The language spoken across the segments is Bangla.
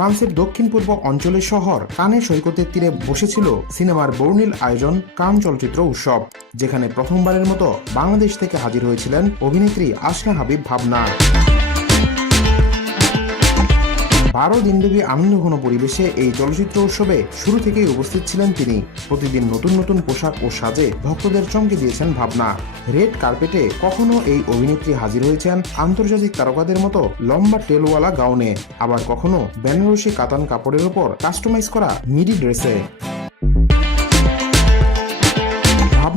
ফ্রান্সের দক্ষিণ পূর্ব অঞ্চলের শহর কানে সৈকতের তীরে বসেছিল সিনেমার বর্ণিল আয়োজন কান চলচ্চিত্র উৎসব, যেখানে প্রথমবারের মতো বাংলাদেশ থেকে হাজির হয়েছিলেন অভিনেত্রী আসনা হাবিব ভাবনা। বারো দিনব্যাপী আনন্দঘন পরিবেশে এই চলচ্চিত্র উৎসবে শুরু থেকেই উপস্থিত ছিলেন তিনি। প্রতিদিন নতুন নতুন পোশাক ও সাজে ভক্তদের চমকে দিয়েছেন ভাবনা। রেড কার্পেটে কখনো এই অভিনেত্রী হাজির হয়েছেন আন্তর্জাতিক তারকাদের মতো লম্বা টেলওয়ালা গাউনে। আবার কখনো বেনারসি কাতান কাপড়ের ওপর কাস্টমাইজ করা মিডি ড্রেসে।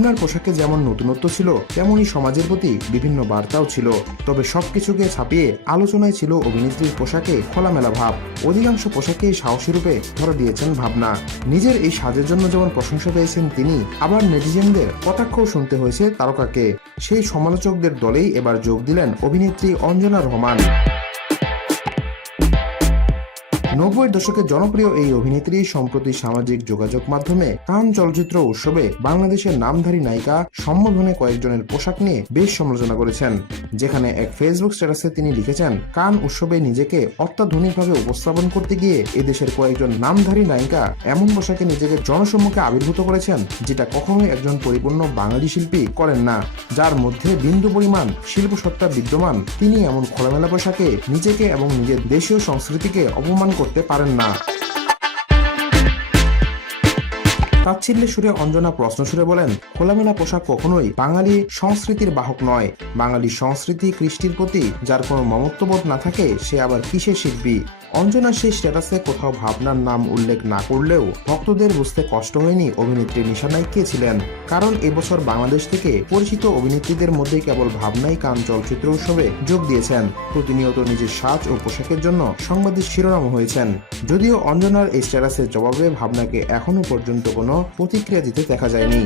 ভাবনার পোশাকে যেমন নতুনত্ব ছিল, তেমনই সমাজের প্রতি বিভিন্ন বার্তাও ছিল। তবে সবকিছুকে ছাপিয়ে আলোচনায় ছিল অভিনেত্রীর পোশাকে খোলামেলা ভাব। অধিকাংশ পোশাকেই সাহসী রূপে ধরে দিয়েছেন ভাবনা। নিজের এই সাজের জন্য যেমন প্রশংসা পেয়েছেন তিনি, আবার নেটিজেনদের কটাক্ষও শুনতে হয়েছে তারকাকে। সেই সমালোচকদের দলেই এবার যোগ দিলেন অভিনেত্রী অঞ্জনা রহমান। নব্বই দশকের জনপ্রিয় এই অভিনেত্রী সম্প্রতি সামাজিক যোগাযোগ মাধ্যমে কান চলচ্চিত্র উৎসবে বাংলাদেশের নামধারী নায়িকা সম্বোধনে কয়েকজনের পোশাক নিয়ে বেশ সমালোচনা করেছেন, যেখানে এক ফেসবুক স্ট্যাটাসে তিনি লিখেছেন, কান উৎসবে নিজেকে অত্যাধুনিকভাবে উপস্থাপন করতে গিয়ে এদেশের কয়েকজন নামধারী নায়িকা এমন পোশাকে নিজেকে জনসম্মুখে আবির্ভূত করেছেন, যেটা কখনোই একজন পরিপূর্ণ বাঙালি শিল্পী করেন না, যার মধ্যে বিন্দু পরিমাণ শিল্পসত্তা বিদ্যমান। তিনি এমন খোলামেলা পোশাকে নিজেকে এবং নিজের দেশীয় সংস্কৃতিকে অপমান করতে পারেন না। তাচ্ছিল্যের সুরে অঞ্জনা প্রশ্ন সুরে বলেন, খোলামেলা পোশাক কখনোই বাঙালি সংস্কৃতির বাহক নয়। বাঙালি সংস্কৃতি কৃষ্টির প্রতি যার কোনো মমত্ববোধ না থাকে, সে আবার কিসে শিখবি অঞ্জনা সেই স্ট্যাটাসে কোথাও ভাবনার নাম উল্লেখ না করলেও ভক্তদের বুঝতে কষ্ট হয়নি অভিনেত্রী নিশানাই কে ছিলেন। কারণ এবছর বাংলাদেশ থেকে পরিচিত অভিনেত্রীদের মধ্যে কেবল ভাবনাই কান চলচ্চিত্র উৎসবে যোগ দিয়েছেন। প্রতিনিয়ত নিজের সাজ ও পোশাকের জন্য সংবাদের শিরোনাম হয়েছেন। যদিও অঞ্জনার এই স্ট্যাটাসের জবাবে ভাবনাকে এখনও পর্যন্ত কোনো প্রতিক্রিয়া দিতে দেখা যায়নি।